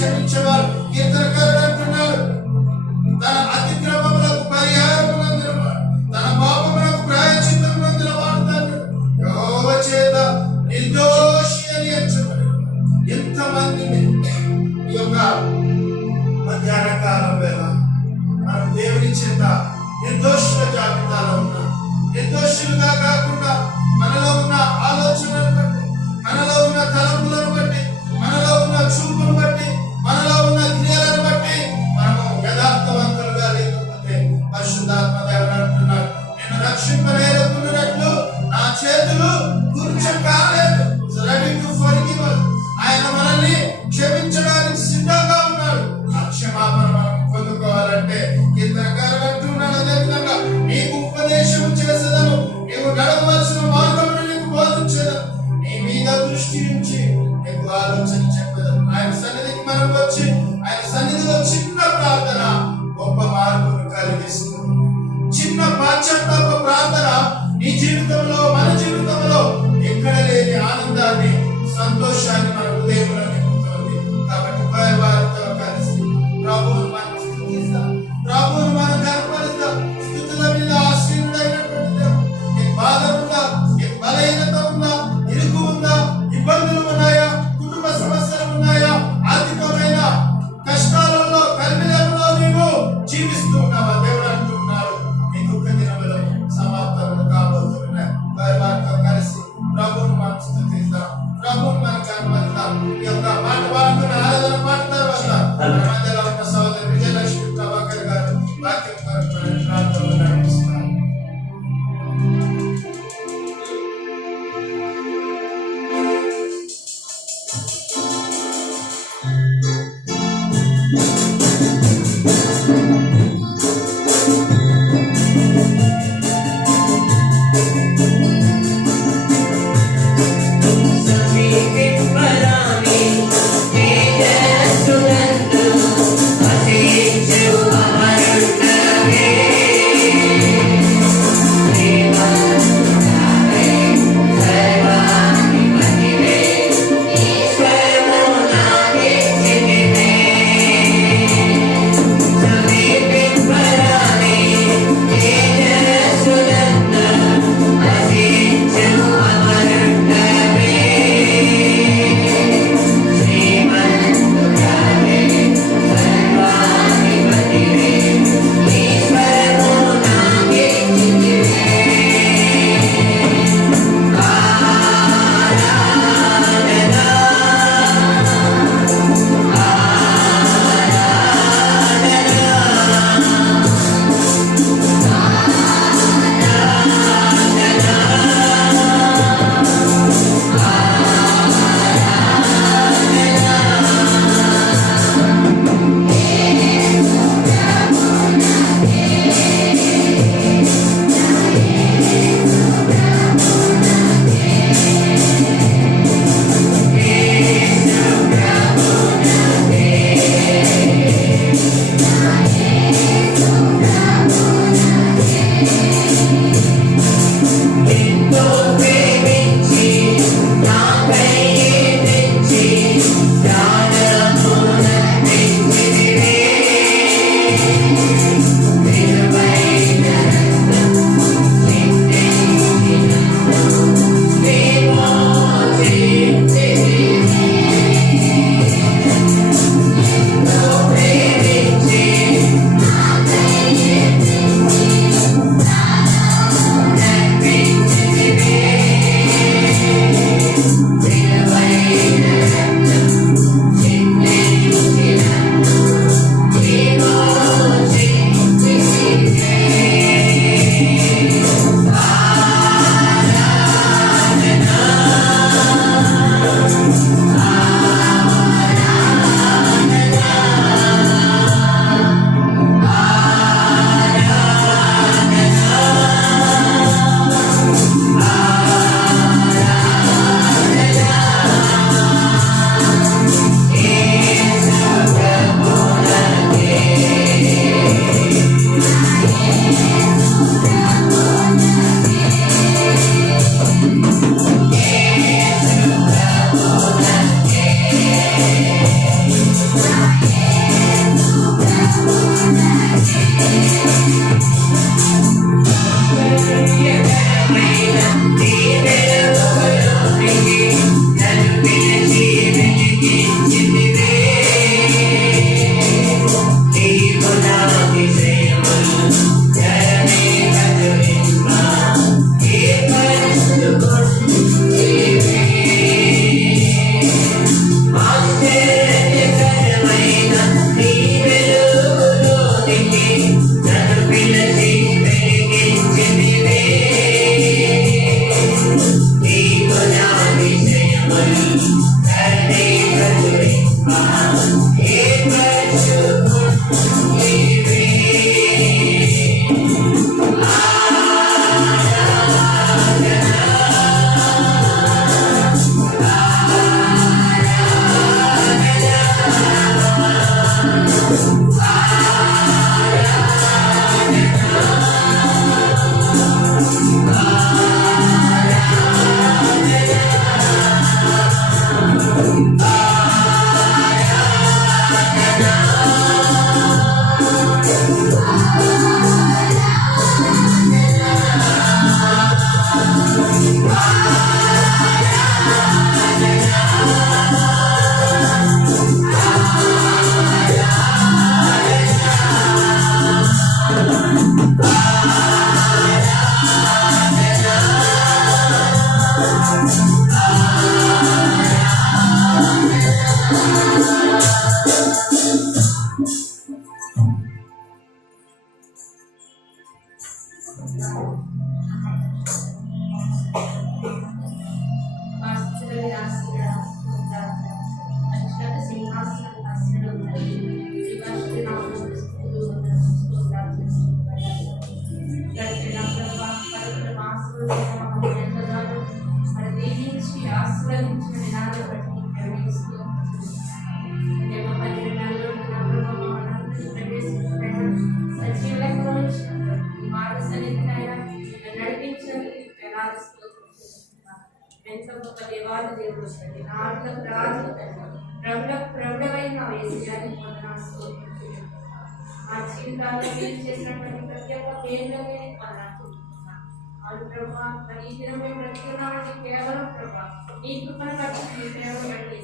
క్షమించేవాడు. కీర్తనకారుడు అంటున్నాడు, తన అతిక్రమములకు పరిహారమునందునవాడు, తన పాపములకు ప్రాయశ్చిత్తమునందునవాడు యెహోవా చేత నిర్దోషి అని ఎంచబడి. ఎంతమందిని ఈ యొక్క మధ్యాహ్న కాలం వేళ మనం దేవుని చేత నిర్దోషుల జాబితాలో ఉన్నాం. నిర్దోషులుగా కాకుండా మనలో ఉన్న ఆలోచనలను బట్టి, మనలో ఉన్న తలంపులను బట్టి, మనలో ఉన్న చూపును బట్టి, మనలో ఉన్న క్రియలను బట్టి మనము యథార్థవంతులుగా లేకపోతే పరిశుద్ధాత్మ దేవుడు అంటున్నాడు, నేను రక్షింపలేకున్నట్లు నా చేతులు కూర్చం కాలేదు. Ready to forgive. ఆయన మనల్ని క్షమించడానికి సిద్ధంగా ఉన్నాడు. ఆ క్షమాపణ మనం పొందుకోవాలంటే కీర్తనకారుడు అంటున్నాడు, అదే విధంగా నీకు ఉపదేశం చేసేదను, నీవు నడవలసిన మార్గమును నీకు బోధించేదను, నీ మీద దృష్టి నుంచి నీకు ఆలోచన చెప్పేదను. ఆయన సన్నిధికి మనం వచ్చి ఆయన సన్నిధిలో చిన్న ప్రార్థన గొప్ప మార్పును కలిగిస్తుంది. చిన్న పాశ్చాత్తాప ప్రార్థన నీ జీవితంలో, మన జీవితంలో ఎక్కడ లేని ఆనందాన్ని, సంతోషాన్ని మన హృదయంలో నింపుతుంది. కాబట్టి వారితో కలిసి ప్రభువును మనం స్తుతిస్తాం, ప్రభువును మనం గర్వపరుస్తాం. స్తుతుల మీద ఆశీనుడైనటువంటి దేవుడు. నీకు బాధ ఉందా, నీకు బలహీనత ఉందా, ఇరుకు ఉందా, ఇబ్బందులు ఉన్నాయా, కుటుంబ సమస్యలు ఉన్నాయా, ఆర్థికమైన మా జీవితాల్లో మీరు చేసినటువంటి ప్రతి ఒక్క పేర్లనే అవును ప్రభా, మరి ఈ దినం మేము బ్రతుకున్నామంటే కేవలం ప్రభా నీ కృపను బట్టి నీ ప్రేమ బట్టి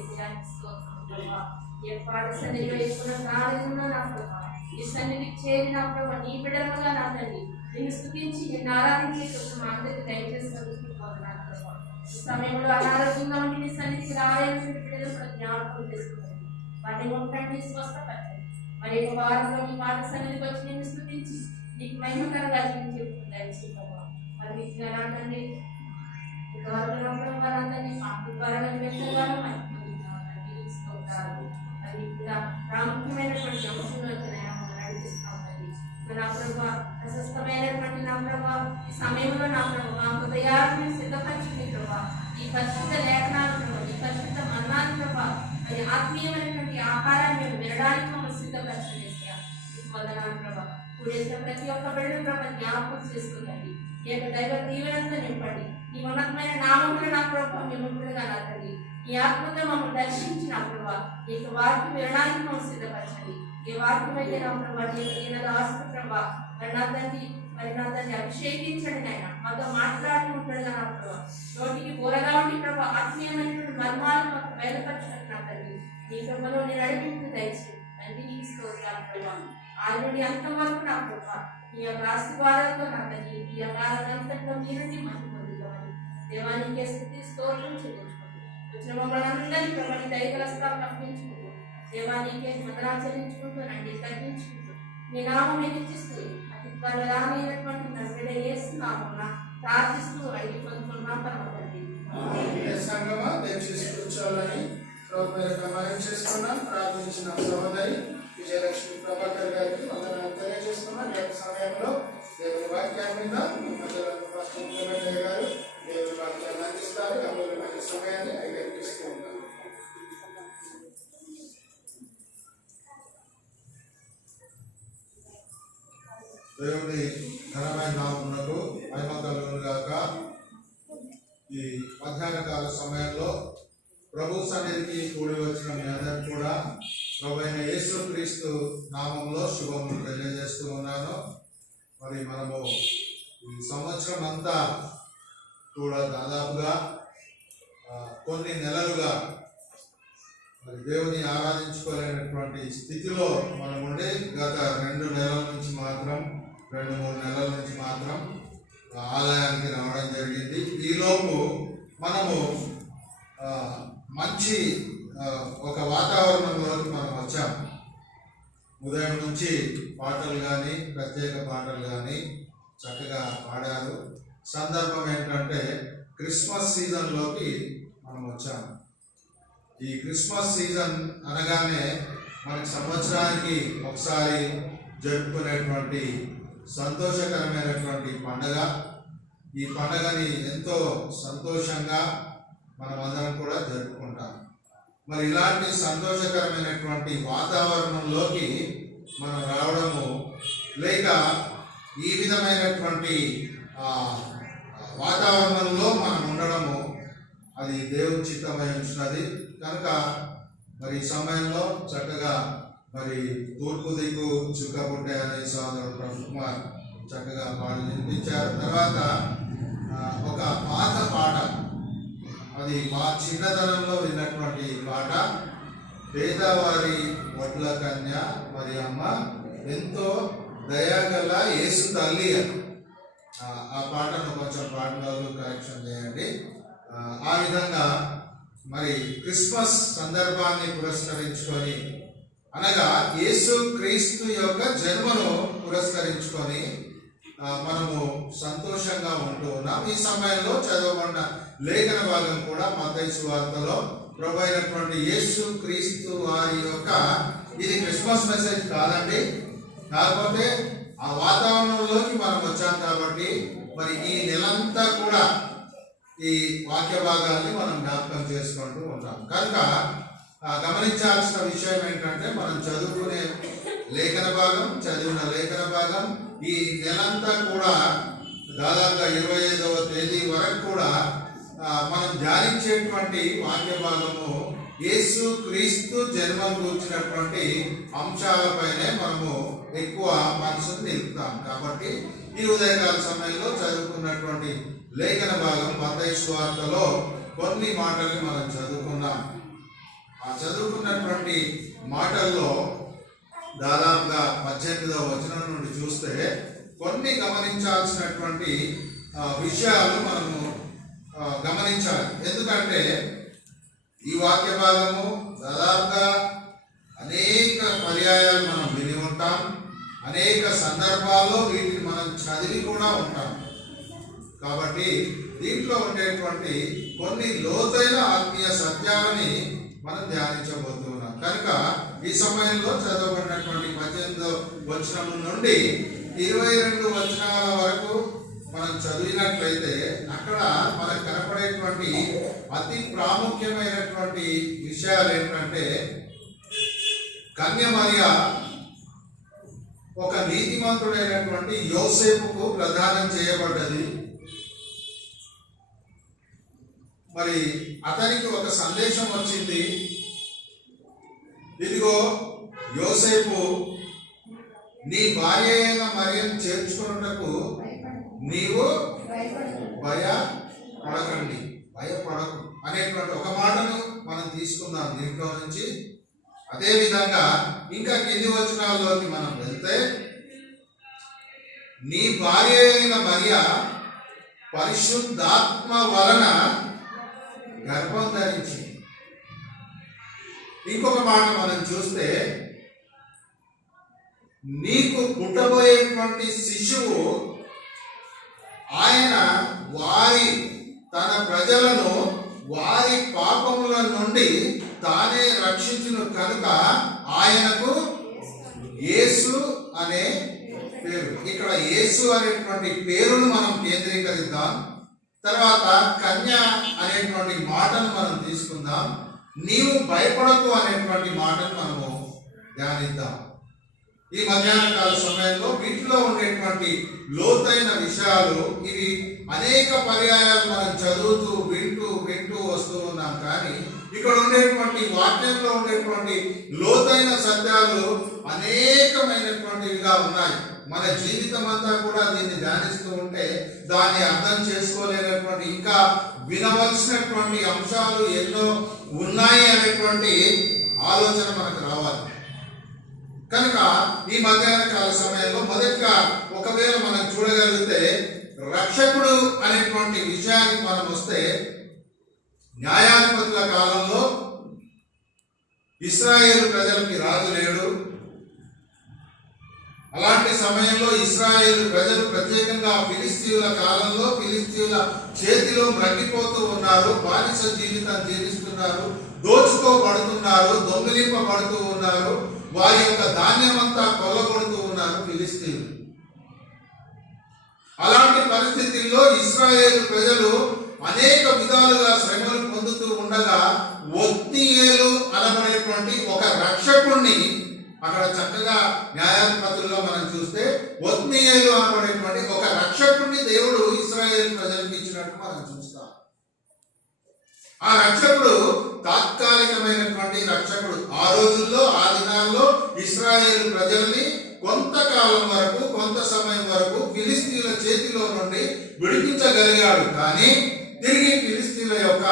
ప్రభా. ఏ పాఠశాలలో ఎక్కువ కాలేజీలో నా ప్రభా ఈ సన్నిధికి చేరిన ప్రభా నీ బిడ్డలుగా నా తండ్రి నిన్ను స్తుతించి నిన్ను ఆరాధించే కోసం మా అందరికీ దయచేసి చదువుకుంటున్నాను ప్రభా. ఈ సమయంలో అనారోగ్యంగా ఉండి నీ సన్నిధికి రాలేని బిడ్డలు కూడా జ్ఞాపకం చేసుకుంటుంది. వారిని ఉంటండి, స్వస్థపరచండి. మరి ఒక వారంలో నీ పాఠశాలకి వచ్చి నిన్ను స్తుతించి నీకు మహిమకరంగా జీవించి ప్రభావ మరి మీకు ఎలాంటి గౌరవం వారందరినీ అది ప్రాముఖ్యమైనటువంటి అంశంలోకి నడిపిస్తామండి. నా ప్రభావ ప్రశస్తమైనటువంటి నా ప్రభావ ఈ సమయంలో నా ప్రభావ మా హృదయాన్ని సిద్ధపరిచింది ప్రభావ. ఈ పరిశుద్ధ లేఖనాలు ప్రభావ, ఈ పరిశుద్ధ మన్నాలు ప్రభావ, అది ఆత్మీయమైనటువంటి ఆహారాన్ని మేము వినడానికి మమ్మల్ని సిద్ధపరచండి. ప్రభావ కూడేసిన ప్రతి ఒక్క బిడ్డను ప్రభావ జ్ఞాపకం చేసుకుందండి. ఈ యొక్క దైవ దీవెనంతా నింపండి. ఈ ఉన్నతమైన నామములు నా ప్రభావ మేము బిడ్డగా నాకండి. ఈ ఆత్మతో మమ్మల్ని దర్శించిన ప్రభావ ఈ యొక్క వాక్యం వినడానికి మమ్మల్ని సిద్ధపరచండి. ఈ వాక్యం అయితే నా ప్రభావ ఈయన ఆస్తి ప్రభావ మరి నా తండ్రి అభిషేకించండి. నాయన మాతో మాట్లాడి ఉంటాడు నా ప్రభావ నోటికి బోరగా ఉండి ప్రభావ ఆత్మీయమైనటువంటి మర్మాలు మాకు బయలుపరచండి. నా తండ్రి నీ కృపలో నేను నడిపించి దయచేయండి. తండ్రి నీకు స్తోత్రాలు ప్రభావ. ఆల్రెడీ అంతవరకు నా ప్రభావ ఈ యొక్క ఆశీర్వాదాలతో నా తండ్రి ఈ యొక్క ఆరాధనంతట్లో మీరుండి మహిమ పొందుతామని దేవానికి స్థితి స్తోత్రం చెల్లించుకుంటూ వచ్చిన మమ్మల్ని అందరినీ ప్రభావి దైవరస్తాలు తప్పించుకుంటూ దేవానికి వందనాలు చెల్లించుకుంటూ నండి తగ్గించుకుంటూ మీ నామం నిరీక్షిస్తూ అతి త్వరగానైనటువంటి నజరేయుడైన యేసు నామమున ప్రార్థిస్తూ అడిగి పొందుకున్నాం పరమ తండ్రి. ప్రార్థించిన సహోదరి విజయలక్ష్మి ప్రభాకర్ గారికి వందనాలు తెలియజేస్తున్నాం. ఈ సమయంలో దేవుని వాక్యాన్ని గారు దేవుని వాక్యాన్ని అందిస్తారు. అమూల్యమైన సమయాన్ని ఐదరిస్తూ ఉంటారు. దేవుని ఘనమైన నామమునకు మహిమ కలుగును గాక. ఈ మధ్యాహ్న కాల సమయంలో ప్రభు సన్నిధికి కూడి వచ్చిన మీ అందరికీ కూడా ప్రభు అయిన యేసుక్రీస్తు నామంలో శుభములు తెలియజేస్తూ ఉన్నాను. మరి మనము ఈ సంవత్సరం అంతా కూడా దాదాపుగా కొన్ని నెలలుగా మరి దేవుని ఆరాధించుకోలేనటువంటి స్థితిలో మనం ఉండి గత 2 నెలల నుంచి మాత్రం 2-3 నెలల నుంచి మాత్రం ఆలయానికి రావడం జరిగింది. ఈలోపు మనము మంచి ఒక వాతావరణంలోకి మనం వచ్చాం. ఉదయం నుంచి పాటలు కానీ ప్రత్యేక పాటలు కానీ చక్కగా పాడారు. సందర్భం ఏంటంటే క్రిస్మస్ సీజన్లోకి మనం వచ్చాము. ఈ క్రిస్మస్ సీజన్ అనగానే మనకి సంవత్సరానికి ఒకసారి జరుపుకునేటువంటి సంతోషకరమైనటువంటి పండగ. ఈ పండగని ఎంతో సంతోషంగా మనం అందరం కూడా జరుపుకుంటాం. మరి ఇలాంటి సంతోషకరమైనటువంటి వాతావరణంలోకి మనం రావడము, లేక ఈ విధమైనటువంటి వాతావరణంలో మనం ఉండడము, అది దేవుని చిత్తమై ఉంచినది. కనుక మరి ఈ సమయంలో చక్కగా మరి తూర్పు దిక్కు చుక్కబుట్టే అనే సోదరుడు ప్రభుకుమార్ చక్కగా పాటలు వినిపించారు. తర్వాత ఒక పాత పాట, అది మా చిన్నతనంలో విన్నటువంటి పాట, పేదవారి వడ్ల కన్య మరి అమ్మ ఎంతో దయాగల యేసు తల్లి అని. ఆ పాటను కొంచెం పాటలు కరెక్షన్ చేయండి. ఆ విధంగా మరి క్రిస్మస్ సందర్భాన్ని పురస్కరించుకొని, అనగా యేసు క్రీస్తు యొక్క జన్మను పురస్కరించుకొని మనము సంతోషంగా ఉంటూ ఉన్నాం. ఈ సమయంలో చదవబడిన లేఖన భాగం కూడా మత్తయి సువార్తలో ప్రభు అయినటువంటి యేసు క్రీస్తు వారి యొక్క, ఇది క్రిస్మస్ మెసేజ్ కాదండి, కాకపోతే ఆ వాతావరణంలోకి మనం వచ్చాం కాబట్టి మరి ఈ నెలంతా కూడా ఈ వాక్య భాగాన్ని మనం జ్ఞాపకం చేసుకుంటూ ఉంటాం. కనుక గమనించాల్సిన విషయం ఏంటంటే, మనం చదువుకునే లేఖన భాగం, చదివిన లేఖన భాగం ఈ నెలంతా కూడా దాదాపుగా 25వ తేదీ వరకు కూడా మనం ధ్యానించేటువంటి వాక్య భాగము యేసు క్రీస్తు జన్మం గురించినటువంటి అంశాలపైనే మనము ఎక్కువ మనసును నిలుపుతాం. కాబట్టి ఈ ఉదయకాల సమయంలో చదువుకున్నటువంటి లేఖన భాగం మత్తయి సువార్తలో కొన్ని మాటల్ని మనం చదువుకున్నాం. ఆ చదువుకున్నటువంటి మాటల్లో దాదాపుగా 18వ వచనం నుండి చూస్తే కొన్ని గమనించాల్సినటువంటి విషయాలు మనము గమనించాలి. ఎందుకంటే ఈ వాక్య భాగము దాదాపుగా అనేక పర్యాయాలు మనం విని ఉంటాం, అనేక సందర్భాల్లో వీటిని మనం చదివి కూడా ఉంటాం. కాబట్టి దీంట్లో ఉండేటువంటి కొన్ని లోతైన ఆత్మీయ సత్యాలని మనం ధ్యానించబోతున్నాం. కనుక ఈ సమయంలో చదవబడినటువంటి 18వ వచనం నుండి 22 వచనాల వరకు మనం చదివినట్లయితే అక్కడ మనకు కనపడేటువంటి అతి ప్రాముఖ్యమైనటువంటి విషయాలు ఏంటంటే, కన్య మరియ ఒక నీతిమంతుడైనటువంటి యోసేపుకు ప్రదానం చేయబడ్డది. మరి అతనికి ఒక సందేశం వచ్చింది, ఇదిగో యోసేపు నీ భార్య అయిన మరియను చేర్చుకున్నటకు నీవు భయపడకు అనేటువంటి ఒక మాటను మనం తీసుకుందాం దీంట్లో నుంచి. అదే విధంగా ఇంకా కింది వచనాల్లోకి మనం వెళ్తే, నీ భార్య అయిన మరియ పరిశుద్ధాత్మ వలన గర్భం ధరించి. ఇంకొక మాట మనం చూస్తే, నీకు పుట్టబోయేటువంటి శిశువు ఆయన తన ప్రజలను వారి పాపముల నుండి తానే రక్షించును కనుక ఆయనకు యేసు అనే పేరు. ఇక్కడ యేసు అనేటువంటి పేరును మనం కేంద్రీకరిద్దాం. తర్వాత కన్య అనేటువంటి మాటను మనం తీసుకుందాం. నీవు భయపడకు అనేటువంటి మాటను మనము ధ్యానిద్దాం. ఈ మధ్యాహ్న కాల సమయంలో వీటిలో ఉండేటువంటి లోతైన విషయాలు, ఇవి అనేక పర్యాయాలు మనం చదువుతూ వింటూ వస్తూ ఉన్నాం. కానీ ఇక్కడ ఉండేటువంటి వాక్యంలో ఉండేటువంటి లోతైన సత్యాలు అనేకమైనటువంటివిగా ఉన్నాయి. మన జీవితం అంతా కూడా దీన్ని ధ్యానిస్తూ ఉంటే దాన్ని అర్థం చేసుకోలేనటువంటి, ఇంకా వినవలసినటువంటి అంశాలు ఎన్నో ఉన్నాయి అనేటువంటి ఆలోచన మనకు రావాలి. కనుక ఈ మధ్యాహ్న కాల సమయంలో మొదటిగా ఒకవేళ మనం చూడగలిగితే, రక్షకుడు అనేటువంటి విషయానికి మనం వస్తే, న్యాయాధిపతుల కాలంలో ఇశ్రాయేలు ప్రజలకి రాజు లేడు. అలాంటి సమయంలో ఇశ్రాయేలు ప్రజలు ప్రత్యేకంగా ఫిలిస్తీయుల కాలంలో ఫిలిస్తీయుల చేతిలో మ్రగ్గిపోతూ ఉన్నారు, బానిస జీవితం జీవిస్తున్నారు, దోచుకోబడుతున్నారు, దొంగిలింపబడుతూ ఉన్నారు. వారి యొక్క ధాన్యం అంతా కొల్లగొడుతూ ఉన్నారు ఫిలిస్తీన్లు. అలాంటి పరిస్థితుల్లో ఇశ్రాయేలు ప్రజలు అనేక విధాలుగా శ్రమలు పొందుతూ ఉండగా ఒత్నీయేలు అనబడేటువంటి ఒక రక్షకుణ్ణి అక్కడ చక్కగా న్యాయాధిపతుల్లో మనం చూస్తే ఒత్నీయేలు అనబడేటువంటి ఒక రక్షకుణ్ణి దేవుడు ఇశ్రాయేలు ప్రజలకు ఇచ్చినట్టు మనం చూస్తాం. ఆ రక్షకుడు తాత్కాలికమైనటువంటి రక్షకుడు. ఆ రోజుల్లో ఆ దినాల్లో ఇశ్రాయేలు ప్రజల్ని కొంతకాలం వరకు కొంత సమయం వరకు ఫిలిస్తీన్ల చేతిలో నుండి విడిపించగలిగాడు. కానీ తిరిగి ఫిలిస్తీన్ల యొక్క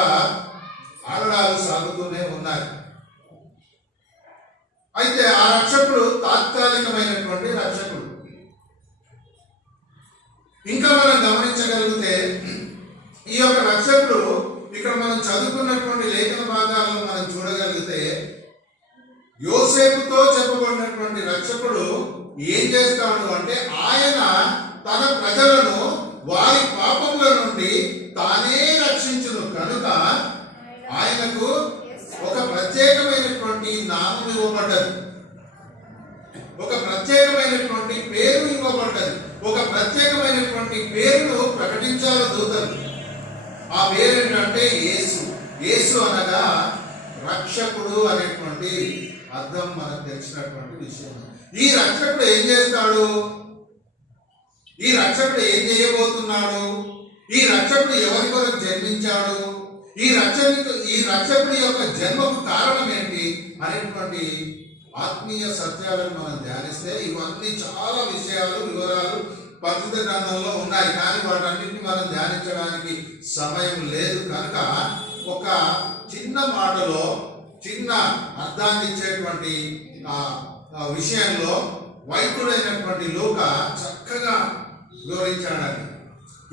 ఆగడాలు సాగుతూనే ఉన్నాయి. అయితే ఆ రక్షకుడు తాత్కాలికమైనటువంటి రక్షకుడు. ఇంకా మనం గమనించగలిగితే ఈ యొక్క రక్షకుడు ఇక్కడ మనం చదువుకున్నటువంటి లేఖన భాగాలను మనం చూడగలిగితే యోసేపుతో చెప్పబడినటువంటి రక్షకుడు ఏం చేస్తాడు అంటే ఆయన తన ప్రజలను వారి పాపముల నుండి తానే రక్షించును కనుక ఆయనకు ఒక ప్రత్యేకమైనటువంటి నామం ఇవ్వబడ్డది, ఒక ప్రత్యేకమైనటువంటి పేరు ఇవ్వబడ్డది, ఒక ప్రత్యేకమైనటువంటి పేరును ప్రకటించారు దూతలు. ఆ పేరు ఏంటంటే యేసు. యేసు అనగా రక్షకుడు అనేటువంటి అర్థం మనకు తెలిసినటువంటి విషయం. ఈ రక్షకుడు ఏం చేస్తాడు? ఈ రక్షకుడు ఏం చేయబోతున్నాడు? ఈ రక్షకుడు ఎవరి కొరకు జన్మించాడు? ఈ రక్షకుడి యొక్క జన్మకు కారణం ఏంటి అనేటువంటి ఆత్మీయ సత్యాలను మనం ధ్యానిస్తే ఇవన్నీ చాలా విషయాలు వివరాలు పరిశుద్ధ గ్రంథంలో ఉన్నాయి. కానీ వాటన్నిటిని మనం ధ్యానించడానికి సమయం లేదు కనుక ఒక చిన్న మాటలో చిన్న అర్థాన్ని ఇచ్చేటువంటి విషయంలో వైద్యుడైనటువంటి లూకా చక్కగా వివరించాడని.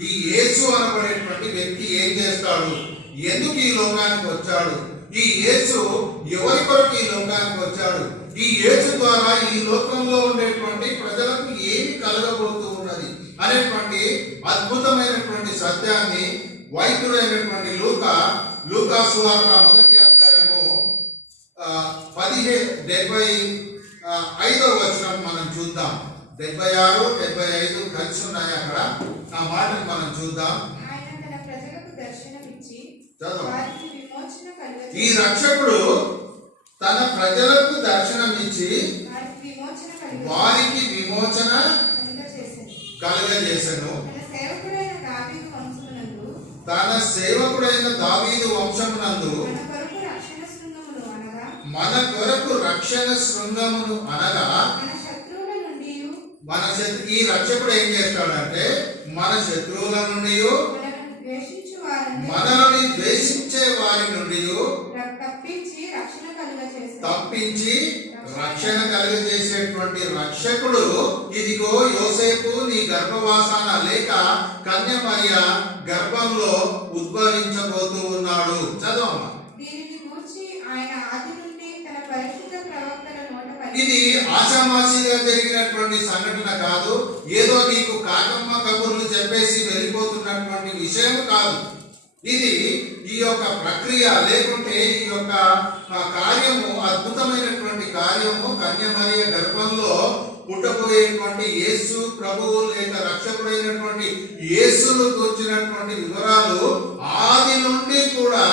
ఈ యేసు అనబడేటువంటి వ్యక్తి ఏం చేస్తాడు, ఎందుకు ఈ లోకానికి వచ్చాడు, ఈ యేసు ఎవరి కొరకు ఈ లోకానికి వచ్చాడు, ఈ యేసు ద్వారా ఈ లోకంలో ఉండేటువంటి ప్రజలకు ఏమి కలగబోతూ ఉన్నది అనేటువంటి అద్భుతమైనటువంటి సత్యాన్ని వైద్యుడైనటువంటి లూకా సువార్త మొదటి అధ్యాయము 75వ వచనం మనం చూద్దాం. 76, 75 కలిసి ఉన్నాయి అక్కడ. ఆ మాటను మనం చూద్దాం. ఈ రక్షకుడు తన ప్రజలకు దర్శనమిచ్చి వారికి విమోచన కలుగజేసెను. తన సేవకుడైన దావీదు వంశమునందు మన కొరకు రక్షణ శృంగమును అనగా ఈ రక్షకుడు ఏం చేస్తాడంటే మన శత్రువుల నుండి మనల్ని ద్వేషించే వారి నుండి తప్పించి రక్షణ కలుగజేసేటువంటి రక్షకుడు ఇదిగో యోసేపు నీ గర్భవాసాన లేక కన్య మరియ గర్భంలో ఉద్భవించబోతూ ఉన్నాడు. చదవమ్మా. ఇది ఆషామాషిగా జరిగినటువంటి సంఘటన కాదు. ఏదో నీకు కాకమ్మ కబుర్లు చెప్పేసి వెళ్ళిపోతున్నటువంటి విషయం కాదు. ఇది ఈ యొక్క ప్రక్రియ లేకుంటే ఈ యొక్క కార్యము అద్భుతమైనటువంటి కార్యము కన్య మరియ గర్భంలో పుట్టబోయేటువంటి యేసు ప్రభువు లేక రక్షకుడైనటువంటి యేసును గురించినటువంటి వివరాలు ఆది నుండి కూడా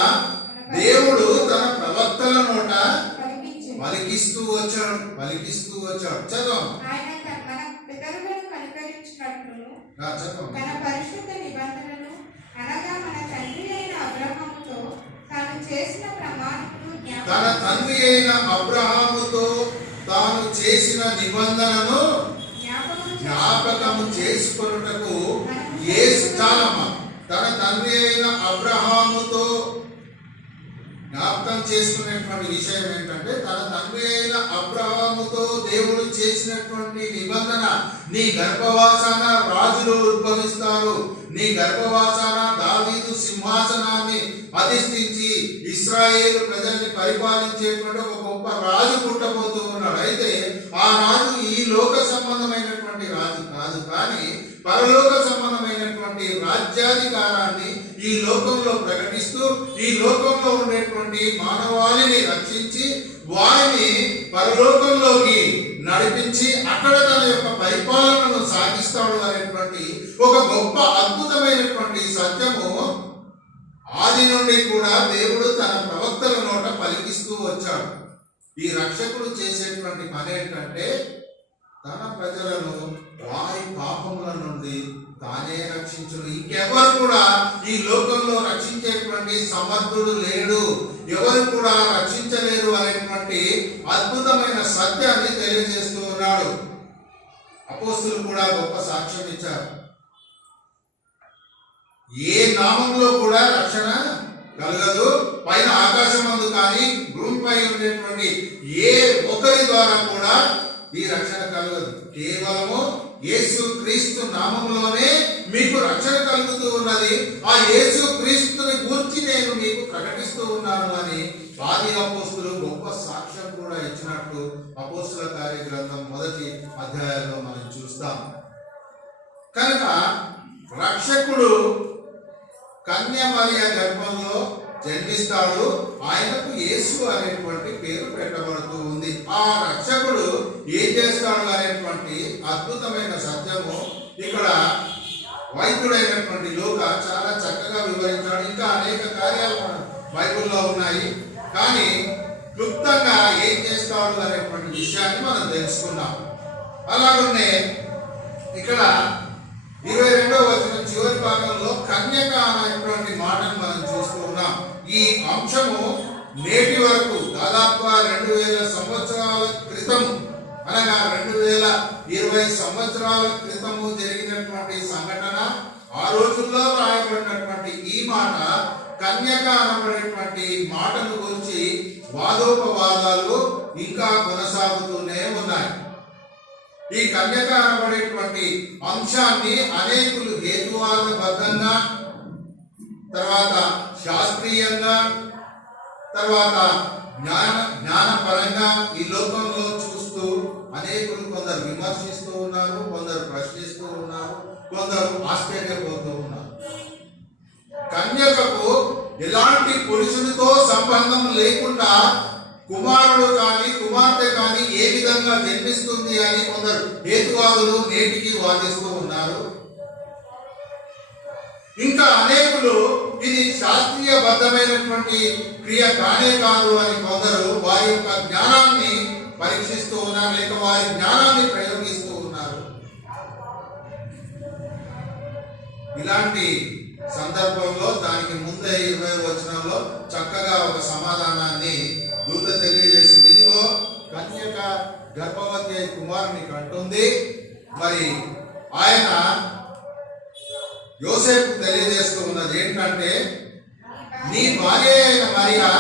దేవుడు తన ప్రవక్తల నోట పలికిస్తూ వచ్చాడు. చదవం. తన పరిశుద్ధ నిబంధనను అనగా మన తండ్రి అయిన అబ్రహాముతో తాను చేసిన ప్రమాణమును తన తండ్రి అయిన అబ్రహాముతో తాను చేసిన నిబంధనను జ్ఞాపకము చేసుకొనుటకు యేసు తన తండ్రి అయిన అబ్రహాముతో జ్ఞాపకం చేసుకునేటువంటి విషయం ఏంటంటే తన తండ్రి అయిన అబ్రహాముతో దేవుడు చేసినటువంటి నిబంధన, నీ గర్భవాసాన రాజులు ఉద్భవిస్తారు, నీ గర్భవాసాన దావీదు సింహాసనాన్ని అధిష్ఠించి ఇశ్రాయేలు ప్రజల్ని పరిపాలించేటువంటి ఒక గొప్ప రాజు పుట్టబోతూ ఉన్నాడు. అయితే ఆ రాజు ఈ లోక సంబంధమైనటువంటి రాజు కాదు, కానీ పరలోక సంబంధమైనటువంటి రాజ్యాధికారాన్ని ఈ లోకంలో ప్రకటిస్తూ ఈ లోకంలో ఉండేటువంటి మానవాళిని రక్షించి వారిని పరలోకంలోకి నడిపించి అక్కడ తన యొక్క పరిపాలనను సాగిస్తాడు అనేటువంటి ఒక గొప్ప అద్భుతమైనటువంటి సత్యము ఆది నుండి కూడా దేవుడు తన ప్రవక్తల నోట పలికిస్తూ వచ్చాడు. ఈ రక్షకుడు చేసేటువంటి పని ఏంటంటే తన ప్రజలను వారి పాపముల నుండి తానే రక్షించును. ఇంకెవరు కూడా ఈ లోకంలో రక్షించేటువంటి సమర్థుడు లేడు, ఎవరు కూడా రక్షించలేరు అనేటువంటి అద్భుతమైన సత్యాన్ని తెలియజేస్తూ ఉన్నాడు. అపోస్తులు కూడా గొప్ప సాక్ష్యం ఇచ్చారు. ఏ నామంలో కూడా రక్షణ కలగదు, పైన ఆకాశమందు కానీ భూమిపై ఉండేటువంటి ఏ ఒక్కరి ద్వారా కూడా ఈ రక్షణ కలగదు. కేవలము యేసు క్రీస్తు నామంలోనే మీకు రక్షణ కలుగుతూ ఉన్నది. ఆ యేసు క్రీస్తుని గురించి నేను మీకు ప్రకటిస్తూ ఉన్నాను అని ఆది అపోస్తులు గొప్ప సాక్ష్యం కూడా ఇచ్చినట్టు అపోస్తుల కార్య గ్రంథం 1వ అధ్యాయంలో మనం చూస్తాం. కనుక రక్షకుడు కన్య మరియ గర్భంలో జన్మిస్తాడు. ఆయనకు యేసు అనేటువంటి పేరు పెట్టబడుతూ ఉంది. ఆ రక్షకుడు ఏం చేస్తాడు అనేటువంటి అద్భుతమైన సత్యము ఇక్కడ వైద్యుడైనటువంటి లూకా చాలా చక్కగా వివరించాడు. ఇంకా అనేక కార్యాలు మన బైబిల్లో ఉన్నాయి, కానీ క్లుప్తంగా ఏం చేస్తాడు అనేటువంటి విషయాన్ని మనం తెలుసుకున్నాం. అలాగనే ఇక్కడ 22వ వచనం చివరి భాగంలో కన్యక అనేటువంటి మాటను మనం చూస్తూ ఉన్నాం. ఈ అంశము నేటి వరకు దాదాపుగా 2000 సంవత్సరాల క్రితం, అనగా 2020 సంవత్సరాల క్రితము జరిగినటువంటి సంఘటన. ఆ రోజుల్లో రాయబడినటువంటి ఈ మాట కన్యక అనబడేటువంటి మాటను గురించి వాదోపవాదాలు ఇంకా కొనసాగుతూనే ఉన్నాయి. ఈ కన్యక అనబడేటువంటి అంశాన్ని అనేకులు హేతువాదబద్ధంగా, తర్వాత శాస్త్రీయంగా, తర్వాత జ్ఞానపరంగా ఈ లోకంలో చూస్తూ అనేకులు కొందరు విమర్శిస్తూ ఉన్నారు, కొందరు ప్రశ్నిస్తూ ఉన్నారు, కొందరు ఆశ్చర్యపోతూ ఉన్నారు. కన్యకకు ఎలాంటి పురుషుడితో సంబంధం లేకుండా కుమారుడు కానీ కుమార్తె కానీ ఏ విధంగా జన్మిస్తుంది అని కొందరు హేతువాదులు నేటికి వాదిస్తూ ఉన్నారు. ఇంకా అనేకులు ఇది శాస్త్రీయబద్ధమైనటువంటి క్రియ కానే కాదు అని కొందరు వారి యొక్క జ్ఞానాన్ని పరీక్షిస్తూ ఉన్నారు, లేక వారి జ్ఞానాన్ని ప్రయోగిస్తూ ఉన్నారు. ఇలాంటి సందర్భంలో దానికి ముందే 20వ వచనంలో చక్కగా ఒక సమాధానాన్ని దూత తెలియజేసింది. ఇదిగో కన్యక గర్భవతి అయి కుమారుని కంటుంది. మరి ఆయన యోసేపు తెలియజేస్తూ ఉన్నది ఏంటంటే, నీ భార్య అయిన మరియా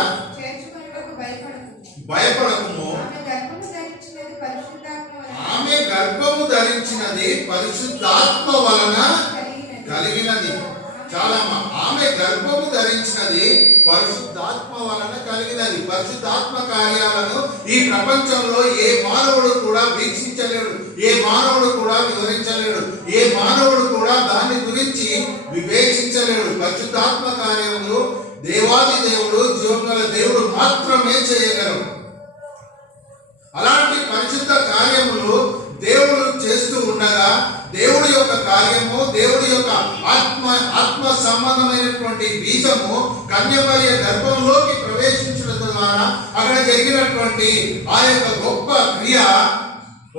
భయపడకుము, ఆమె గర్భము ధరించినది పరిశుద్ధాత్మ వలన కలిగినది. చాలా ఆమె గర్భము ధరించినది పరిశుద్ధాత్మ వలన కలిగినది. పరిశుద్ధాత్మ కార్యాలను ఈ ప్రపంచంలో ఏ మానవుడు కూడా వీక్షించలేడు, ఏ మానవుడు కూడా వివరించలేడు, ఏ మానవుడు కూడా దాని గురించి వివేచించలేడు. పరిశుద్ధాత్మ కార్యములు దేవాది దేవుడు, జీవగల దేవుడు మాత్రమే చేయగలరు. అలాంటి పరిశుద్ధ కార్యములు దేవుడు చేస్తూ ఉండగా దేవుడి యొక్క కార్యము, దేవుడి యొక్క ఆత్మ సంబంధమైనటువంటి బీజము కన్యమర్య గర్భంలోకి ప్రవేశించడం ద్వారా అక్కడ జరిగినటువంటి ఆ యొక్క గొప్ప క్రియ,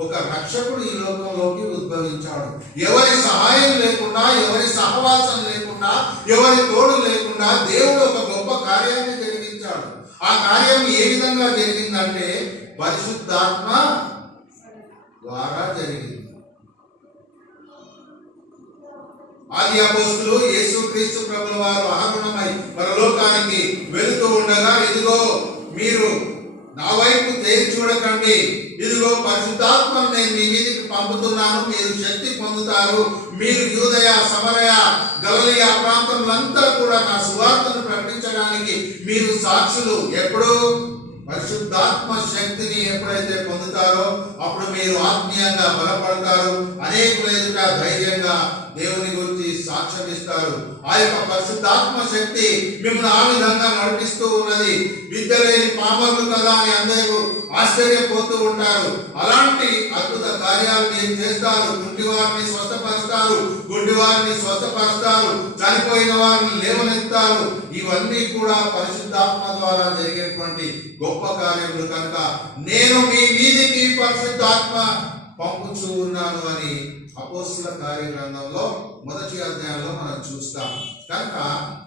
ఒక రక్షకుడు ఈ లోకంలోకి ఉద్భవించాడు. ఎవరి సహాయం లేకుండా, ఎవరి సహవాసం లేకుండా, ఎవరి తోడు లేకుండా దేవుడు ఒక గొప్ప కార్యాన్ని జరిగించాడు. ఆ కార్యం ఏ విధంగా జరిగిందంటే పరిశుద్ధాత్మ ద్వారా జరిగింది. ఆది అపోస్తులు యేసుక్రీస్తు ప్రభుల వారు ఆగమనమై పరలోకానికి వెళుతూ ఉండగా, ఇదిగో మీరు నా వైపు తేరి చూడకండి, ఇదిగో పరిశుద్ధాత్మను నేను మీ మీదకి పంపుతున్నాను, మీరు శక్తి పొందుతారు, మీరు యూదయ, సమరయ, గలిలయ ప్రాంతములంతా కూడా నా సువార్తను ప్రకటించడానికి మీరు సాక్షులు. ఎప్పుడు పరిశుద్ధాత్మ శక్తిని ఎప్పుడైతే పొందుతారో అప్పుడు మీరు ఆత్మీయంగా బలపడతారు, అనేకుల ఎదుట ధైర్యంగా దేవుని గురించి సాక్ష్యం ఇస్తారు. ఆ యొక్క పరిశుద్ధాత్మ శక్తి మిమ్మల్ని ఆ విధంగా నడిపిస్తూ ఉన్నది. విద్య లేని పామరులు కదా అని అందరూ ఆశ్చర్యపోతూ ఉంటారు. అలాంటి అద్భుత కార్యాలు మీరు చేస్తారు. కుంటి వారిని స్వస్థపరుస్తారు, గుడ్డి వారిని స్వస్థపరుస్తారు, చనిపోయిన వారిని లేవనెత్తారు. ఇవన్నీ కూడా పరిశుద్ధాత్మ ద్వారా జరిగేటువంటి గొప్ప కార్యములు కనుక నేను మీ మీదికి పరిశుద్ధాత్మ పంపుచూ ఉన్నాను అని అపోస్తలుల కార్యగ్రంథంలో 1వ అధ్యాయంలో మనం చూస్తాం. కనుక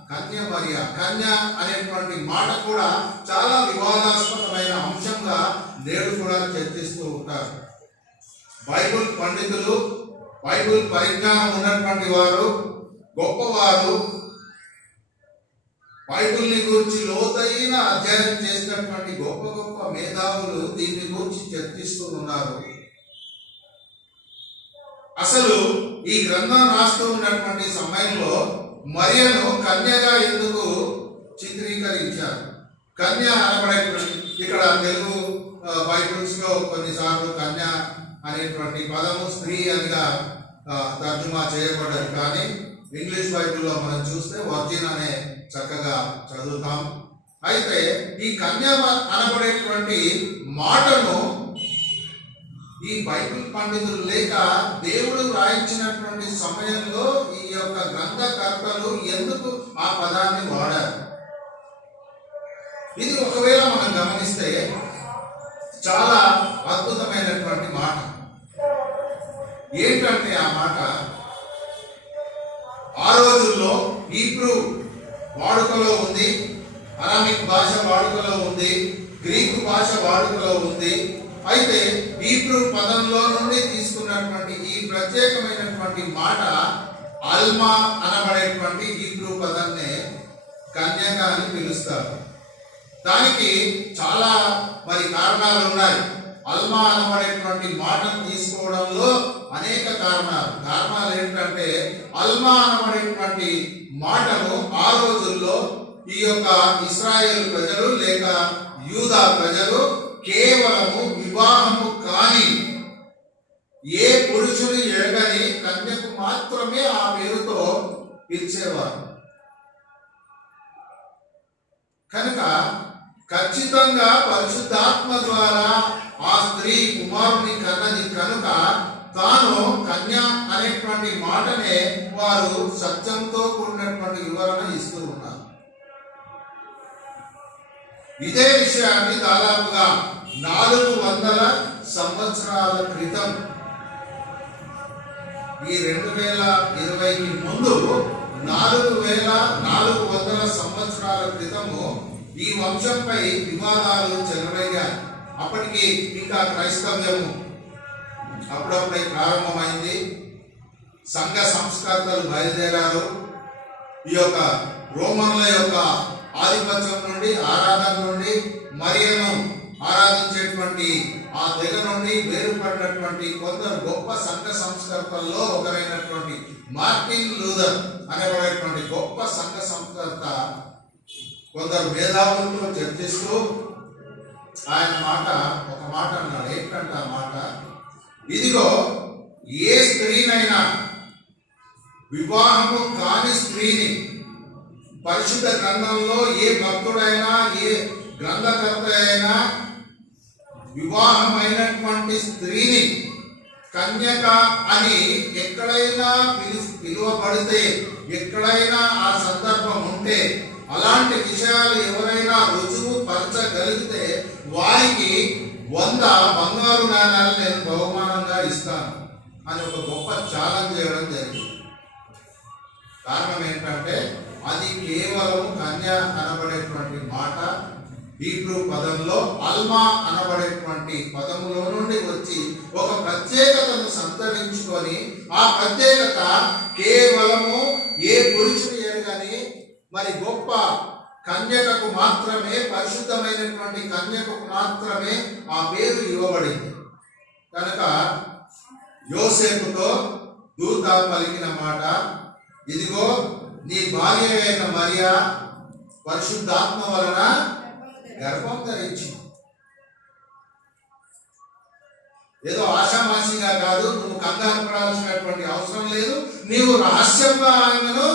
కన్య మరియ, కన్య అనేటువంటి మాట కూడా చాలా వివాదాస్పదమైన అంశంగా నేడు కూడా చర్చిస్తూ ఉంటారు. బైబిల్ పండితులు, బైబిల్ పరిజ్ఞానం ఉన్నటువంటి వారు, గొప్పవారు, బైబిల్ని గురించి లోతైన అధ్యయనం చేసినటువంటి గొప్ప గొప్ప మేధావులు దీని గురించి చర్చిస్తూ ఉన్నారు. అసలు ఈ గ్రంథం రాస్తూ ఉన్నటువంటి సమయంలో మరియను కన్యగా ఎందుకు చిత్రీకరించారు? కన్య అనబడేటువంటి, ఇక్కడ తెలుగు బైబిల్స్ లో కొన్నిసార్లు కన్య అనేటువంటి పదము స్త్రీ అనిగా తర్జుమా చేయబడ్డది. కానీ ఇంగ్లీష్ బైబిల్లో మనం చూస్తే వర్జిన్ అనే చక్కగా చదువుతాం. అయితే ఈ కన్య అనబడేటువంటి మాటను ఈ బైబిల్ పండితులు లేక దేవుడు రాయించినటువంటి సమయంలో ఈ యొక్క గ్రంథకర్తలు ఎందుకు ఆ పదాన్ని వాడారు? ఇది ఒకవేళ మనం గమనిస్తే చాలా అద్భుతమైనటువంటి మాట. ఏంటంటే ఆ మాట, ఆ రోజుల్లో హీబ్రూ వాడుకలో ఉంది, అరామిక్ భాష వాడుకలో ఉంది, గ్రీకు భాష వాడుకలో ఉంది. అయితే హీబ్రూ పదంలో నుండి తీసుకున్నటువంటి ఈ ప్రత్యేకమైనటువంటి మాట అల్మా అనబడేటువంటి హీబ్రూ పదాన్నే కన్యక అని పిలుస్తారు. దానికి చాలా కారణాలు ఉన్నాయి. అల్మా అనబడేటువంటి మాటను తీసుకోవడంలో అనేక కారణాలు ఏంటంటే, అల్మా అనబడేటువంటి మాటను ఆ రోజుల్లో ఈ యొక్క ఇశ్రాయేలు ప్రజలు లేక యూదా ప్రజలు కేవలము వివాహము కాని ఏ పురుషుని ఎరగని కన్యకు మాత్రమే ఆ పేరుతో పిలిచేవారు. కనుక ఖచ్చితంగా పరిశుద్ధాత్మ ద్వారా ఆ స్త్రీ కుమారుని కన్నది కనుక తాను కన్య అనేటువంటి మాటనే వారు సత్యంతో కూడినటువంటి వివరణ ఇస్తూ ఉన్నారు. ఇదే విషయాన్ని దాదాపుగా 400 సంవత్సరాల క్రితం, ఈ 2020కి ముందు 4400 సంవత్సరాల క్రితము ఈ వంశంపై వివాదాలు చెలరేగాయి. అప్పటికి ఇంకా క్రైస్తవ్యము అప్పుడప్పుడే ప్రారంభమైంది. సంఘ సంస్కర్తలు బయలుదేరారు. ఈ యొక్క రోమన్ల యొక్క ఆధిపత్యం నుండి, ఆరాధన నుండి, మరియను ఆరాధించేటువంటి ఆ తెగ నుండి వేరుపడినటువంటి కొందరు గొప్ప సంఘ సంస్కర్తల్లో ఒకరైనటువంటి మార్టిన్ లూథర్ అనబడేటువంటి గొప్ప సంఘ సంస్కర్త కొందరు మేధావులతో చర్చిస్తూ ఆయన ఒక మాట అన్నాడు. ఏంటంటే ఆ మాట, ఇదిగో ఏ స్త్రీనైనా, వివాహము కాని స్త్రీని, పరిశుద్ధ గ్రంథంలో ఏ భక్తుడైనా ఏ గ్రంథకర్త అయినా వివాహమైనటువంటి స్త్రీని కన్యక అని ఎక్కడైనా పిలువబడితే, ఎక్కడైనా ఆ సందర్భం ఉంటే, అలాంటి విషయాలు ఎవరైనా రుజువు పరచగలిగితే వారికి 100 బంగారు నాణాలు నేను బహుమానంగా ఇస్తాను అని ఒక గొప్ప ఛాలెంజ్ చేయడం జరిగింది. కారణం ఏంటంటే అది కేవలం కన్య అనబడేటువంటి మాట హీబ్రూ పదంలో అల్మా అనబడేటువంటి పదములో నుండి వచ్చి ఒక ప్రత్యేకతను సంతరించుకొని, ఆ ప్రత్యేకత కేవలము ఏ పురుషుని ఎరగని గొప్ప కన్యకకు మాత్రమే, పరిశుద్ధమైనటువంటి కన్యకకు మాత్రమే ఆ పేరు ఇవ్వబడింది. కనుక యోసేపుతో దూత పలికిన మాట, ఇదిగో నీ భార్య అయిన మరియా పరిశుద్ధాత్మ వలన గర్భం ధరించి. ఏదో ఆషామాషిగా కాదు, నువ్వు కంగారు పడాల్సినటువంటి అవసరం లేదు. నీవు రహస్యంగా ఆయనను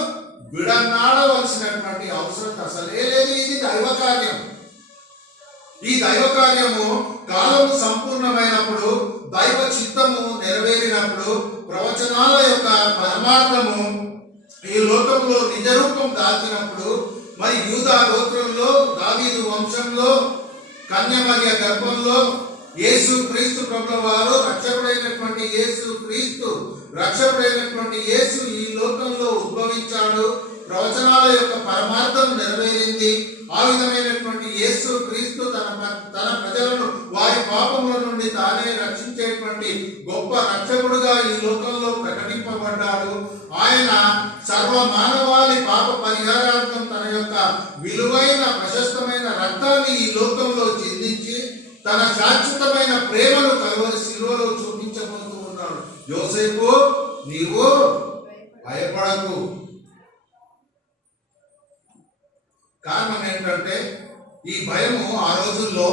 విడనాడవలసినటువంటి అవసరం అసలే లేదు. ఇది దైవ కార్యం. ఈ దైవ కార్యము కాలము సంపూర్ణమైనప్పుడు, దైవ చిత్తము నెరవేరినప్పుడు, ప్రవచనాల యొక్క పరమార్థము ఈ లోకంలో నిజరూపం దాల్చినప్పుడు, మరి యూదా గోత్రంలో దావీదు వంశంలో కన్యమర్య గర్భంలో యేసు క్రీస్తు ప్రభుల వారు రక్షకుడైనటువంటి యేసు ఈ లోకంలో ఉద్భవించాడు. ప్రవచనాల యొక్క పరమార్థం నెరవేరింది. ఆ విధమైనటువంటి యేసు క్రీస్తు తన ప్రజలను వారి పాపముల నుండి తానే రక్షించేటువంటి గొప్ప రక్షకుడుగా ఈ లోకంలో ప్రకటింపబడ్డాడు. ఆయన సర్వ మానవాళి పాప పరిహారార్థం తన యొక్క విలువైన ప్రశస్తమైన రక్తాన్ని ఈ లోకంలో చిందించి తన శాశ్వతమైన ప్రేమను కలువరి శిలువలో చూపించబోతూ ఉన్నాడు. యోసేపు, నీవు భయపడకు. కారణం ఏంటంటే ఈ భయము ఆ రోజుల్లో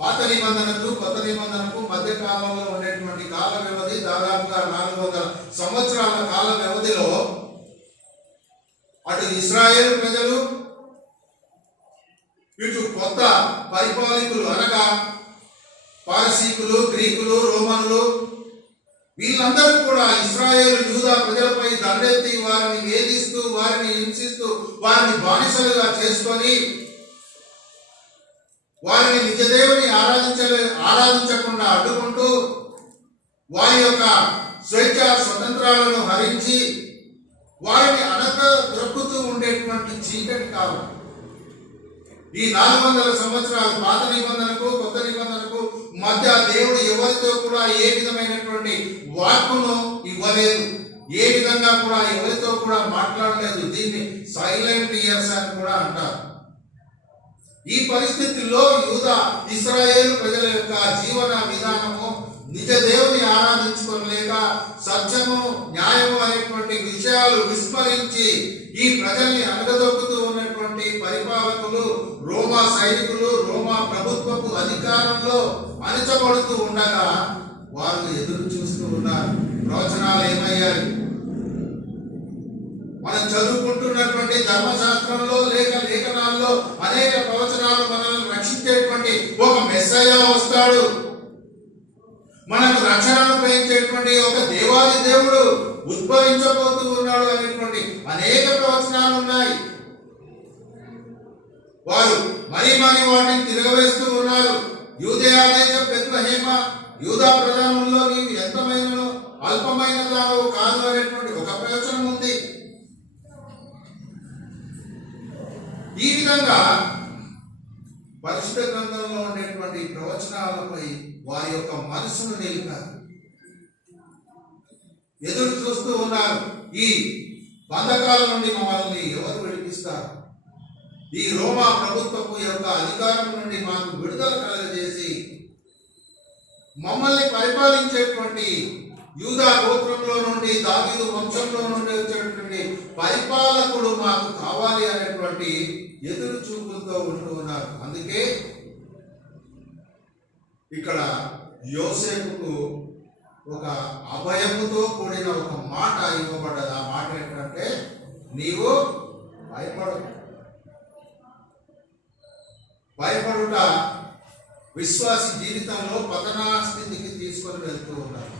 పాత నిబంధనకు కొత్త నిబంధనకు మధ్య కాలంలో ఉండేటువంటి కాల వ్యవధి దాదాపుగా 400 సంవత్సరాల కాల వ్యవధిలో అటు ఇశ్రాయేలు ప్రజలు, ఇటు కొత్త పరిపాలకులు అనగా పారసీకులు, గ్రీకులు, రోమన్లు, వీళ్ళందరూ కూడా ఇశ్రాయేలు యూదా ప్రజలపై దండెత్తి వారిని వేధిస్తూ, వారిని హింసిస్తూ, వారిని బానిసలుగా చేసుకొని వారిని నిజదేవుని ఆరాధించకుండా అడ్డుకుంటూ వారి యొక్క స్వేచ్ఛ స్వతంత్రాలను హరించి వారిని ద్రొక్కుతూ ఉండేటువంటి చీకటి కాలం. ఈ 400 సంవత్సరాలు పాత నిబంధనకు కొత్త నిబంధనకు మధ్య దేవుడు ఎవరితో కూడా ఏ విధమైనటువంటి వాక్కును ఇవ్వలేదు. ఏ విధంగా కూడా ఎవరితో కూడా మాట్లాడలేదు. దీన్ని సైలెంట్ ఇయర్స్ అని కూడా అంటారు. ఈ పరిస్థితుల్లో యూదా ఇశ్రాయేలు ప్రజల యొక్క జీవన విధానము నిజ దేవుని ఆరాధించుకోలేక సత్యము, న్యాయము అనేటువంటి విషయాలు విస్మరించి ఈ ప్రజల్ని అనగదొక్కుతూ ఉన్నటువంటి పరిపాలకులు, రోమా సైనికులు, రోమా ప్రభుత్వపు అధికారంలో అణచబడుతూ ఉండగా వారు ఎదురు చూస్తూ ఉన్నారు. ప్రవచనాలు ఏమయ్యాయి? మనం చదువుకుంటున్నటువంటి ధర్మశాస్త్రంలో లేఖనాల్లో అనేక ప్రవచనాలు మనల్ని రక్షించేటువంటి ఒక మెస్సయ్య వస్తాడు, మనకు రక్షణను పెంచేటువంటి ఒక దేవాది దేవుడు ఉద్భవించబోతూ ఉన్నాడు అనేటువంటి అనేక ప్రవచనాలు ఉన్నాయి. వారు మరీ వాటిని తిరగవేస్తూ ఉన్నారు. యూదయా దేశం బెత్లెహేమ, యూదా ప్రధానంలో నీవు ఎంతమైనను అల్పమైన దానవు కాదు అనేటువంటి ఒక ప్రవచనం ఉంది. ఈ విధంగా పరిశుద్ధ గ్రంథంలో ఉండేటువంటి ప్రవచనాలపై వారి యొక్క మనసును నిలిపారు, ఎదురు చూస్తూ ఉన్నారు. ఈ బంధకాల నుండి మమ్మల్ని ఎవరు విడిపిస్తారు? ఈ రోమా ప్రభుత్వపు యొక్క అధికారం నుండి మాకు విడుదల కలగజేసి మమ్మల్ని పరిపాలించేటువంటి యూదా గోత్రంలో నుండి, దావీదు వంశంలో నుండి వచ్చేటువంటి పరిపాలకుడు మాకు కావాలి అనేటువంటి ఎదురు చూపులతో ఉంటూ ఉన్నారు. అందుకే ఇక్కడ యోసేపుకు ఒక అభయముతో కూడిన ఒక మాట ఇవ్వబడ్డది. ఆ మాట ఏంటంటే, నీవు భయపడుట విశ్వాసి జీవితంలో పతనా స్థితికి తీసుకొని వెళ్తూ ఉన్నారు.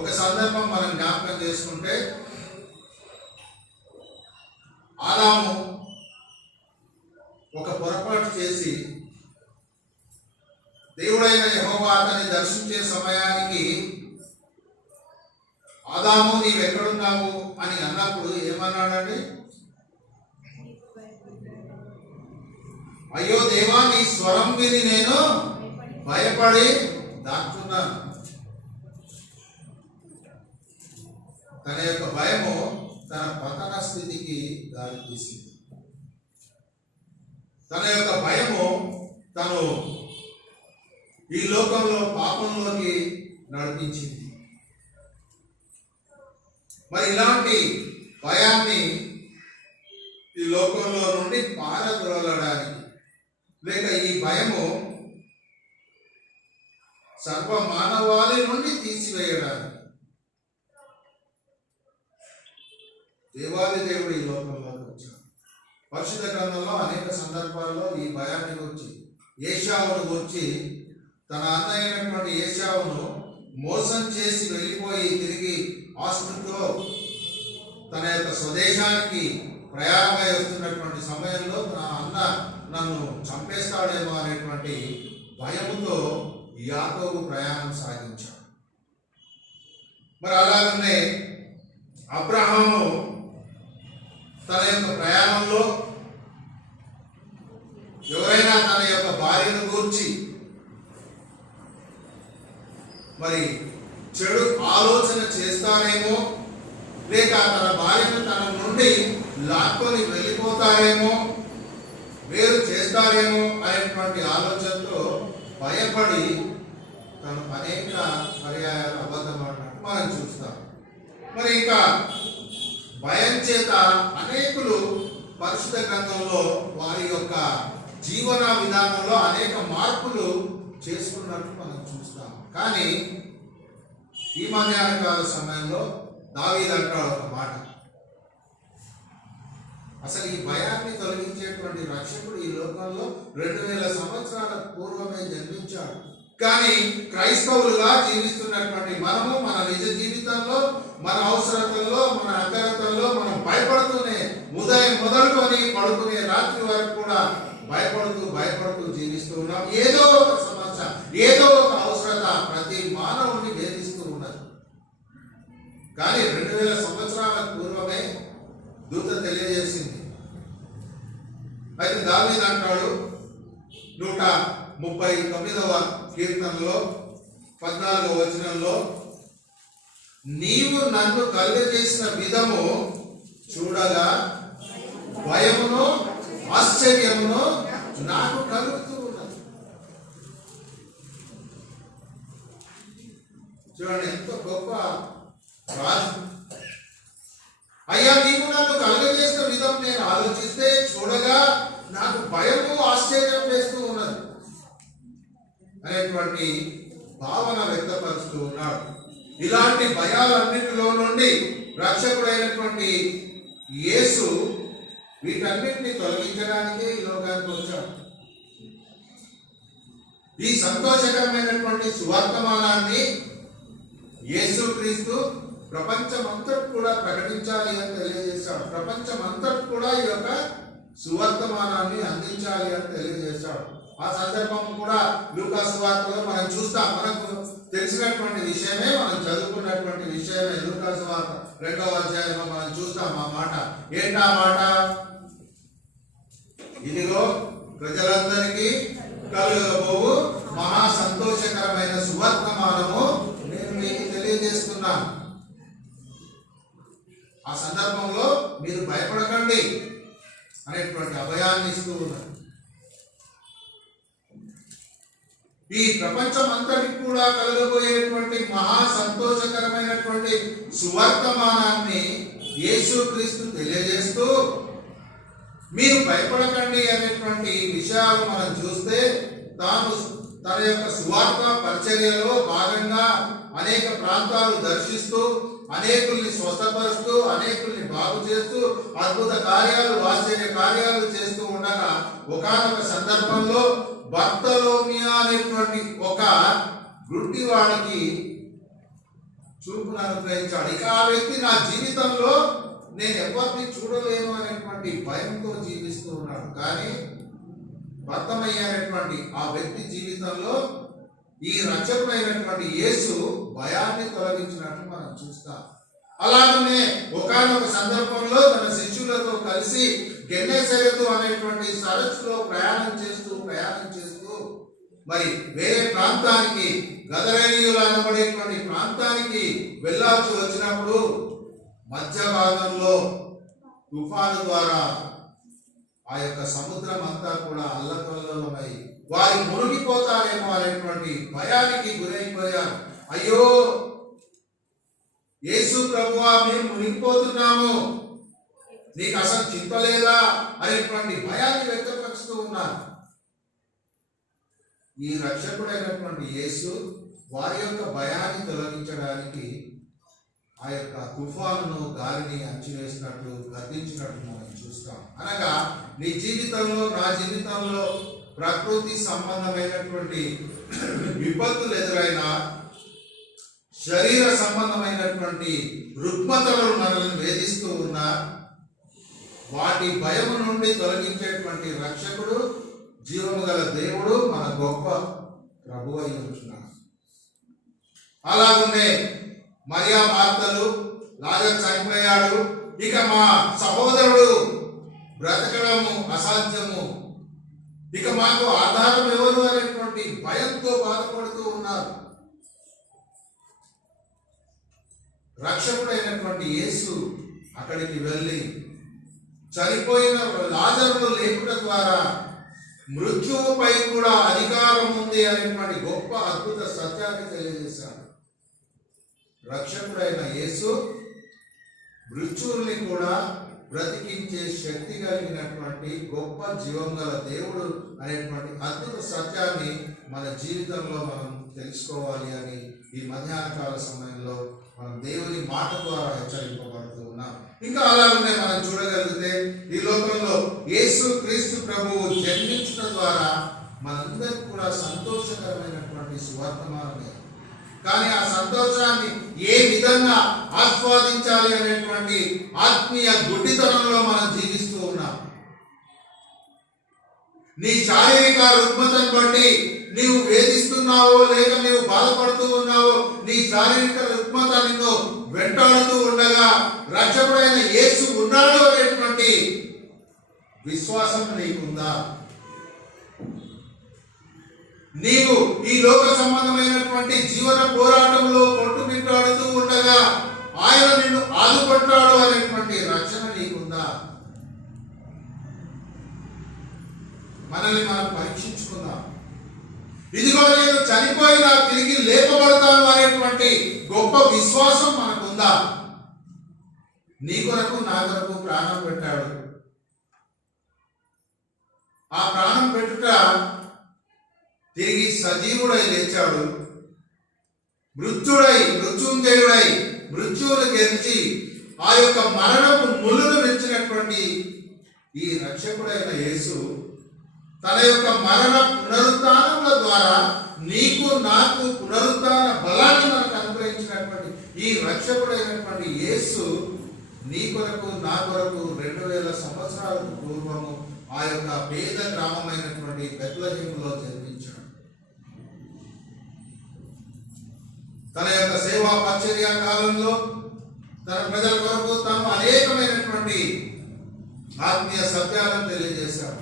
ఒక సందర్భం మనం జ్ఞాపకం చేసుకుంటే, ఆదాము ఒక పొరపాటు చేసి దేవుడైన యెహోవా అతన్ని దర్శించే సమయానికి ఆదాము నీవెక్కడున్నావు అని అన్నప్పుడు ఏమన్నాడండి? అయ్యో దేవా, నీ స్వరం విని నేను భయపడి దాక్కున్నాను. తన యొక్క భయము తన పతన స్థితికి దారి తీసింది. తన యొక్క భయము తను ఈ లోకంలో పాపంలోకి నడిపించింది. మరి ఇలాంటి భయాన్ని ఈ లోకంలో నుండి పారద్రోలడానికి, లేక ఈ భయము సర్వ మానవాళి నుండి తీసివేయడానికి దేవాది దేవుడు ఈ లోకంలోకి వచ్చాడు. పరిశుద్ధ గ్రంథంలో అనేక సందర్భాల్లో ఈ భయాన్ని గురించి, ఏశావును గురించి, తన అన్న అయినటువంటి ఏశావును మోసం చేసి వెళ్ళిపోయి తిరిగి ఆస్తుతో తన యొక్క స్వదేశానికి ప్రయాణమై వస్తున్నటువంటి సమయంలో తన అన్న నన్ను చంపేస్తాడేమో అనేటువంటి భయముతో యాకోబు ప్రయాణం సాగించాడు. మరి అలాగనే అబ్రహాము తన యొక్క ప్రయాణంలో ఎవరైనా తన యొక్క భార్యను గూర్చి మరి చెడు ఆలోచన చేస్తారేమో, లేక తన భార్యను తన నుండి లాక్కొని వెళ్ళిపోతారేమో, వేరు చేస్తారేమో అనేటువంటి ఆలోచనతో భయపడి తను అనేక పర్యాయాలు అబద్ధమాడినట్టు మనం చూస్తాం. మరి ఇంకా భయం చేత అనేకులు పరిశుద్ధ గ్రంథంలో వారి యొక్క జీవన విధానంలో అనేక మార్పులు చేసుకున్నట్టు మనం చూస్తాం. కానీ ఈ మధ్యాహ్న కాల సమయంలో దావీదు అంటాడు ఒక మాట, అసలు ఈ భయాన్ని తొలగించేటువంటి రక్షకుడు ఈ లోకంలో 2000 సంవత్సరాల పూర్వమే జన్మించాడు. కానీ క్రైస్తవులుగా జీవిస్తున్నటువంటి మనము మన నిజ జీవితంలో, మన అవసరతల్లో, మన అగ్రతల్లో మనం భయపడుతూనే ఉదయం మొదలుకొని పడుకునే రాత్రి వరకు కూడా భయపడుతూ జీవిస్తూ ఉన్నాం. ఏదో ఒక సమస్య, ఏదో ఒక అవసరత ప్రతి మానవుడిని వేధిస్తూ ఉన్నది. కానీ 2000 సంవత్సరాల పూర్వమే దూత తెలియజేసింది. అయితే దావీదు అంటాడు 139వ కీర్తనలో 14వ వచనంలో, నీవు నన్ను కలుగజేసిన విధము చూడగా భయమును ఆశ్చర్యమును నాకు కలుగుతూ ఉన్నది. చూడండి, ఎంతో గొప్ప రాజు. అయ్యా, నీవు నన్ను కలుగజేసిన విధం నేను ఆలోచిస్తే చూడగా నాకు భయము ఆశ్చర్యం వేస్తూ ఉన్నది అనేటువంటి భావన వ్యక్తపరుస్తూ ఉన్నాడు. ఇలాంటి భయాలన్నిటిలో నుండి రక్షకుడైనటువంటి యేసు వీటన్నిటిని తొలగించడానికే ఈ లోకానికి వచ్చాడు. ఈ సంతోషకరమైనటువంటి సువర్తమానాన్ని యేసుక్రీస్తు ప్రపంచమంతటి కూడా ప్రకటించాలి అని తెలియజేశాడు. ప్రపంచమంతటి కూడా ఈ యొక్క సువర్తమానాన్ని అందించాలి అని తెలియజేశాడు. ఆ సందర్భం కూడా లూకా సువార్తలో మనం చూస్తాం. మనకు తెలిసినటువంటి విషయమే, మనం చదువుకున్నటువంటి విషయమే. లూకా సువార్త 2వ అధ్యాయంలో మనం చూస్తాం ఆ మాట. ఏంటా మాట? ఇదిగో ప్రజలందరికీ కలుగబోవు మహా సంతోషకరమైన సువర్తమానము నేను మీకు తెలియజేస్తున్నాను. ఆ సందర్భంలో మీరు భయపడకండి అనేటువంటి అభయాన్ని ఇస్తూ ఉన్నారు. ఈ ప్రపంచం అంతటికి కూడా కలగబోయేటువంటి మహా సంతోషకరమైనటువంటి సువర్తమానాన్ని యేసుక్రీస్తు తెలియజేస్తూ మీరు భయపడకండి అనేటువంటి విషయాలు మనం చూస్తే, తాను తన యొక్క సువార్త పరిచర్యలో భాగంగా అనేక ప్రాంతాలు దర్శిస్తూ, అనేకుల్ని స్వస్థపరుస్తూ, అనేకుల్ని బాగు చేస్తూ, అద్భుత కార్యాలు, ఆశ్చర్య కార్యాలు చేస్తూ ఉండగా ఒకానొక సందర్భంలో బర్తలోమియా అనేటువంటి ఒక గుడ్డివాడికి చూపును అనుగ్రహించాడు. ఇక ఆ వ్యక్తి నా జీవితంలో నేను ఎవరిని చూడలేను అనేటువంటి భయంతో జీవిస్తూ ఉన్నాడు. కానీ భర్తమయ్యేటువంటి ఆ వ్యక్తి జీవితంలో ఈ రక్షకుడైనటువంటి యేసు భయాన్ని తొలగించినట్టు మనం చూస్తాం. అలాగనే ఒకానొక సందర్భంలో తన శిష్యులతో కలిసి గెన్నెసరెతు అనేటువంటి సరస్సులో ప్రయాణం చేస్తూ మరి వేరే ప్రాంతానికి, గదరేనీయులు అనబడేటువంటి ప్రాంతానికి వెళ్ళాల్సి వచ్చినప్పుడు మధ్య భాగంలో తుఫాను ద్వారా ఆ యొక్క సముద్రం అంతా కూడా అల్లకల్లోలమై వారు మునిగిపోతారేమో అనేటువంటి భయానికి గురైపోయారు. అయ్యో యేసు ప్రభువా, మేము మునిగిపోతున్నాము, నీకు అసలు చింతలేదా అనేటువంటి భయాన్ని వ్యక్తపరుస్తూ ఉన్నారు. ఈ రక్షకుడైనటువంటి యేసు వారి యొక్క భయాన్ని తొలగించడానికి ఆ యొక్క తుఫానును గాలిని అంచివేసినట్లు గర్దించినట్టు మనం చూస్తాం. అనగా నీ జీవితంలో, నా జీవితంలో ప్రకృతి సంబంధమైనటువంటి విపత్తులు ఎదురైనా, శరీర సంబంధమైనటువంటి రుగ్మతలు మనల్ని వేధిస్తూ ఉన్నా, వాటి భయము నుండి తొలగించేటువంటి రక్షకుడు, జీవము గల దేవుడు, మన గొప్ప ప్రభువు అయి ఉంటున్నాడు. అలాగుండే మరియా మార్తలు, లాజరు చనిపోయాడు, ఇక మా సహోదరుడు బ్రతకడము అసాధ్యము, ఇక మాకు ఆధారం ఎవరు అనేటువంటి భయంతో బాధపడుతూ ఉన్నారు. రక్షకుడైనటువంటి యేసు అక్కడికి వెళ్ళి చనిపోయిన లాజరును లేపుట ద్వారా మృత్యువుపై కూడా అధికారం ఉంది అనేటువంటి గొప్ప అద్భుత సత్యాన్ని తెలియజేశాడు. రక్షకుడైన యేసు మృత్యువుల్ని కూడా బ్రతికించే శక్తి కలిగినటువంటి గొప్ప జీవం గల దేవుడు అనేటువంటి అద్భుత సత్యాన్ని మన జీవితంలో మనం తెలుసుకోవాలి అని ఈ మధ్యాహ్న కాల సమయంలో మనం దేవుని మాట ద్వారా హెచ్చరింపబడుతూ ఉన్నాం. ఇంకా అలాగనే మనం చూడగలిగితే ఈ లోకంలో యేసు క్రీస్తు ప్రభువు జన్మించడం ద్వారా మనందరికీ కూడా సంతోషకరమైనటువంటి సువర్తమానమే. కానీ ఆ సంతోషాన్ని ఏ విధంగా ఆస్వాదించాలి అనేటువంటి ఆత్మీయ గుడ్డితనంలో మనం జీవిస్తూ ఉన్నాం. నీ శారీరక రుగ్మతను బట్టి నీవు వేధిస్తున్నావో, లేక నీవు బాధపడుతూ ఉన్నావో, నీ శారీరక రుగ్మత నిన్ను వెంటాడుతూ ఉండగా రక్షకుడైన యేసు ఉన్నాడు అనేటువంటి విశ్వాసం నీకుందా? నీవు ఈ లోక సంబంధమైనటువంటి జీవన పోరాటంలో కొట్టుమిట్టాడుతూ ఉండగా ఆయన నిన్ను ఆదుకుంటాడు అనేటువంటి రక్షణ నీకుందా? మనల్ని మనం పరీక్షించుకుందాం. ఇదిగో నేను చనిపోయినా తిరిగి లేపబడతాను అనేటువంటి గొప్ప విశ్వాసం మనకుందా? నీ కొరకు, నా కొరకు ప్రాణం పెట్టాడు. ఆ ప్రాణం పెట్టుట తిరిగి సజీవుడై లేచాడు. మృత్యుంజయుడై మృత్యువును గెలిచి ఆ యొక్క మరణపు ముళ్ళును విరిచినటువంటి ఈ రక్షకుడైన యేసు తన యొక్క మరణ పునరుత్థానముల ద్వారా నీకు, నాకు పునరుత్థాన బలాన్ని మనకు అనుగ్రహించినటువంటి ఈ రక్షకుడైనటువంటి యేసు నీ కొరకు, నా కొరకు 2000 సంవత్సరాలకు పూర్వము ఆ యొక్క పేద గ్రామమైనటువంటి బెత్లెహేములో జన్మించాడు. తన యొక్క సేవా పరిచర్య కాలంలో తన ప్రజల కొరకు తాను అనేకమైనటువంటి ఆత్మీయ సత్యాలను తెలియజేశాడు.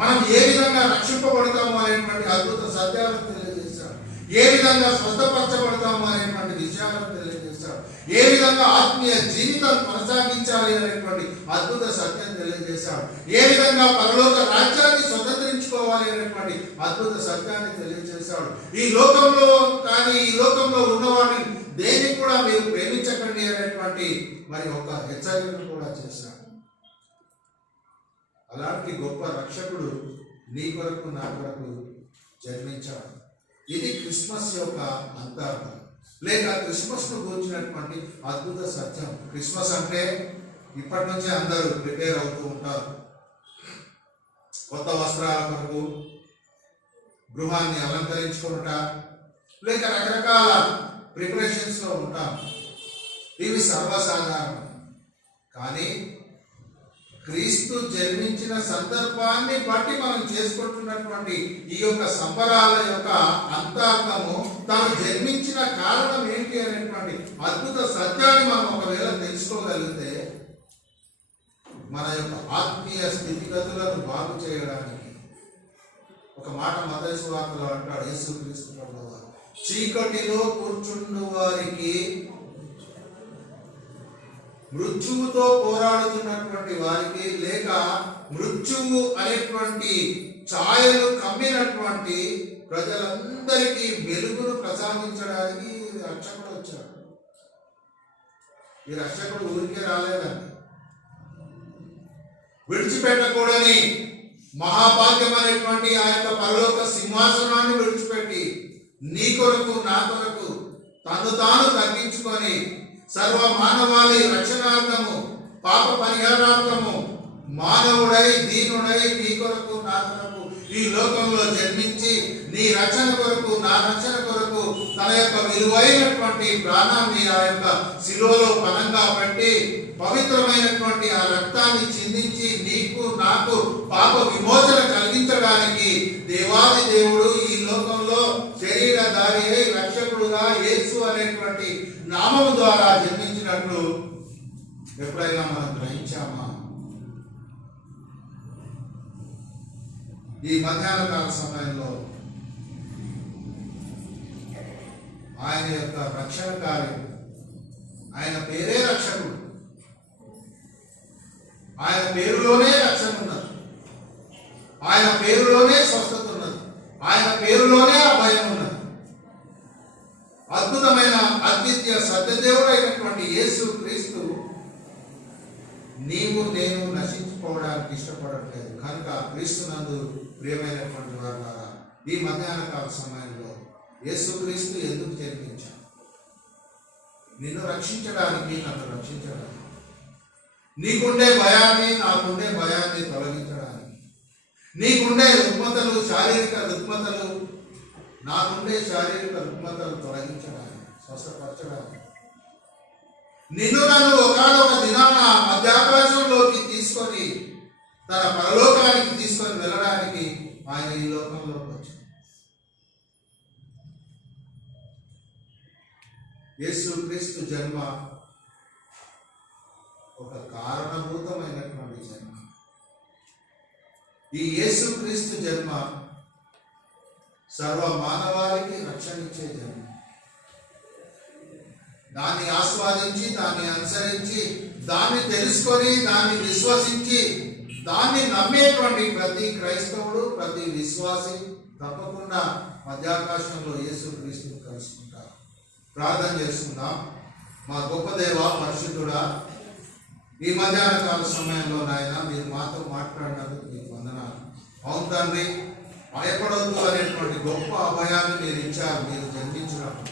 మనం ఏ విధంగా రక్షింపబడతాము అనేటువంటి అద్భుత సత్యాలను తెలియజేశాడు. ఏ విధంగా స్వస్థపరచబడతాము అనేటువంటి విషయాలను తెలియజేశాడు. ఏ విధంగా ఆత్మీయ జీవితాన్ని కొనసాగించాలి అనేటువంటి అద్భుత సత్యం తెలియజేశాడు. ఏ విధంగా పరలోక రాజ్యాన్ని స్వతంత్రించుకోవాలి అనేటువంటి అద్భుత సత్యాన్ని తెలియజేశాడు. ఈ లోకంలో కానీ ఈ లోకంలో ఉన్నవాడిని దేన్ని కూడా మీరు ప్రేమించకండి అనేటువంటి మరి ఒక హెచ్చరికను కూడా చేశాడు. అలాంటి గొప్ప రక్షకుడు నీ కొరకు, నా కొరకు జన్మించాడు. ఇది క్రిస్మస్ యొక్క అంతర్గతం, లేక క్రిస్మస్ను గురించినటువంటి అద్భుత సత్యం. క్రిస్మస్ అంటే ఇప్పటి నుంచే అందరూ ప్రిపేర్ అవుతూ ఉంటారు. కొత్త వస్త్రాల కొరకు గృహాన్ని అలంకరించుకుంట, లేక రకరకాల ప్రిపరేషన్స్లో ఉంటాం. ఇవి సర్వసాధారణం. కానీ క్రీస్తు జన్మించిన సందర్భాన్ని బట్టి మనం చేసుకుంటున్నటువంటి ఈ యొక్క సంబరాల యొక్క అంతర్గము, తాను జన్మించిన కారణం ఏంటి అనేటువంటి అద్భుత సత్యాన్ని మనం ఒకవేళ తెలుసుకోగలిగితే మన యొక్క ఆత్మీయ స్థితిగతులను బాగు చేయడానికి, ఒక మాట మత్తయి సువార్తలో అంటాడు యేసుక్రీస్తు ప్రభువారు, చీకటిలో కూర్చుండు వారికి, మృత్యువుతో పోరాడుతున్నటువంటి వారికి, లేక మృత్యువు అనేటువంటి ఛాయలు కమ్మినటువంటి ప్రజలందరికీ వెలుగును ప్రసాదించడానికి రక్షకుడు వచ్చాడు. ఈ రక్షకుడు ఊరికే రాలేదండి. విడిచిపెట్టకూడని మహాభాగ్యం అనేటువంటి ఆ యొక్క పరలోక సింహాసనాన్ని విడిచిపెట్టి నీ కొరకు నా కొరకు తను తాను తగ్గించుకొని సర్వ మానవాళి రక్షణార్థము పాప పరిహారార్థము మానవుడై దీనుడై నీ కొరకు నా కొరకు ఈ లోకంలో జన్మించి నీ రక్షణ కొరకు నా రక్షణ కొరకు తన యొక్క విలువైనటువంటి ప్రాణాన్ని ఆ యొక్క శిలువలో పనంగా పెట్టి పవిత్రమైనటువంటి ఆ రక్తాన్ని చిందించి నీకు నాకు పాప విమోచన కలిగించడానికి దేవాది దేవుడు ఈ లోకంలో శరీరధారి అయి రక్షకుడుగా యేసు అనేటువంటి నామము ద్వారా జన్మించినట్లు ఎప్పుడైనా మనం గ్రహించామా? ఈ మధ్యాహ్న కాల సమయంలో ఆయన యొక్క రక్షణ కార్యం, ఆయన పేరే రక్షకుడు, ఆయన పేరులోనే రక్షణ ఉన్నది, ఆయన పేరులోనే స్వస్థత ఉన్నది, ఆయన పేరులోనే అభయం ఉన్నది. అద్భుతమైన అద్వితీయ సత్యదేవుడు అయినటువంటి యేసు క్రీస్తు నీవు నేను నశించుకోవడానికి ఇష్టపడట్లేదు కనుక క్రీస్తునందు ప్రియమైనటువంటి వారు ఈ మధ్యాహ్న కాల సమయంలో యేసుక్రీస్తు ఎందుకు జన్మించాడు? నిన్ను రక్షించడానికి, నన్ను రక్షించడానికి, నీకుండే భయాన్ని నాకుండే భయాన్ని తొలగించడానికి, నీకుండే రుగ్మతలు శారీరక రుగ్మతలు నాకుండే శారీరక రుగ్మతలు తొలగించడానికి, స్వస్థపరచడానికి, నిన్ను నన్ను ఒకనొక దినాన మధ్యాకాశంలోకి తీసుకొని తన పరలోకానికి తీసుకొని వెళ్ళడానికి ఆయన ఈ లోకంలోకి వచ్చాడు. యేసుక్రీస్తు జన్మ ఒక కారణభూతమైనటువంటి జన్మ. ఈ యేసుక్రీస్తు జన్మ సర్వ మానవాళికి రక్షణిచ్చే జన్మ. దాన్ని ఆస్వాదించి, దాన్ని అనుసరించి, దాన్ని తెలుసుకొని, దాన్ని విశ్వసించి, దాన్ని నమ్మేటువంటి ప్రతి క్రైస్తవుడు, ప్రతి విశ్వాసి తప్పకుండా మధ్యాకాశంలో యేసుక్రీస్తును కలుసుకుంటారు. ప్రార్థన చేసుకుందాం. మా గొప్ప దేవ, పరిశుద్ధుడా, ఈ మధ్యాహ్న కాల సమయంలో నాయన మీరు మాతో మాట్లాడినందుకు మీకు వందనాలు. అవును తండ్రి, భయపడవద్దు అనేటువంటి గొప్ప అభయాన్ని మీరు ఇచ్చారు. మీరు జన్మించినప్పుడు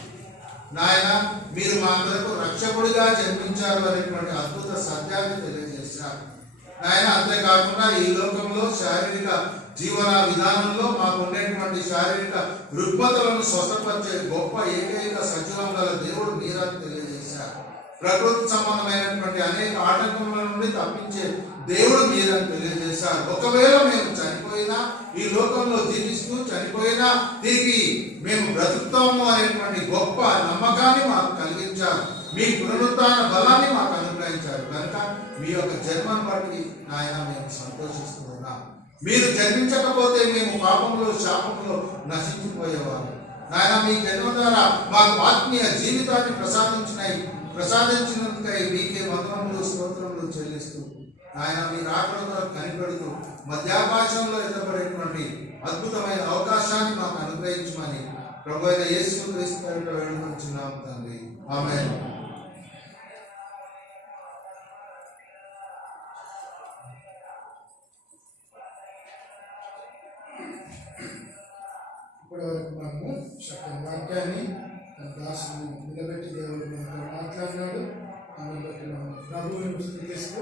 నాయన మీరు మా కొరకు రక్షకుడిగా జన్మించారు అనేటువంటి అద్భుత సత్యాన్ని తెలియజేశారు నాయన. అంతేకాకుండా ఈ లోకంలో శారీరక జీవన విధానంలో మాకు ఉండేటువంటి శారీరక రుగ్మతలను స్వస్థపరిచే గొప్ప ఏకైక సజీవం గల దేవుడు మీరని తెలియజేశారు. ప్రకృతి సంబంధమైనటువంటి అనేక ఆటంకముల నుండి తప్పించే దేవుడు మీరని తెలియజేశారు. ఒకవేళ మేము చనిపోయినా, ఈ లోకంలో జీవిస్తూ చనిపోయినా తిరిగి మేము బ్రతుకుతాము అనేటువంటి గొప్ప నమ్మకాన్ని మాకు కలిగించారు. మీ పునరుత్థాన బలాన్ని మాకు అనుగ్రహించారు కనుక మీ యొక్క జన్మను బట్టి నాయన మేము సంతోషిస్తూ ఉన్నాం. మీరు జన్మించకపోతే మేము పాపంలో శాపంలో నశించిపోయేవారు నాయన. మీ జన్మ ద్వారా మాకు ఆత్మీయ జీవితాన్ని ప్రసాదించినందుకై మీకే వందనములు స్తోత్రములు చెల్లిస్తూ ఆయన మీ రాకడ కనిపెడుతూ మధ్యాకాశంలో ఎత్తబడేటువంటి అద్భుతమైన అవకాశాన్ని మాకు అనుగ్రహించమని ప్రభు అయిన యేసుక్రీస్తు పేరిట వేడుకొంచున్నాము తండ్రి. ఆమేన్. ఇప్పటివరకు మనము చక్కని వాక్యాన్ని తన దాసుని నిలబెట్టి దేవుడు మనతో మాట్లాడినాడు. అందులో ప్రభువుని స్తుతిస్తూ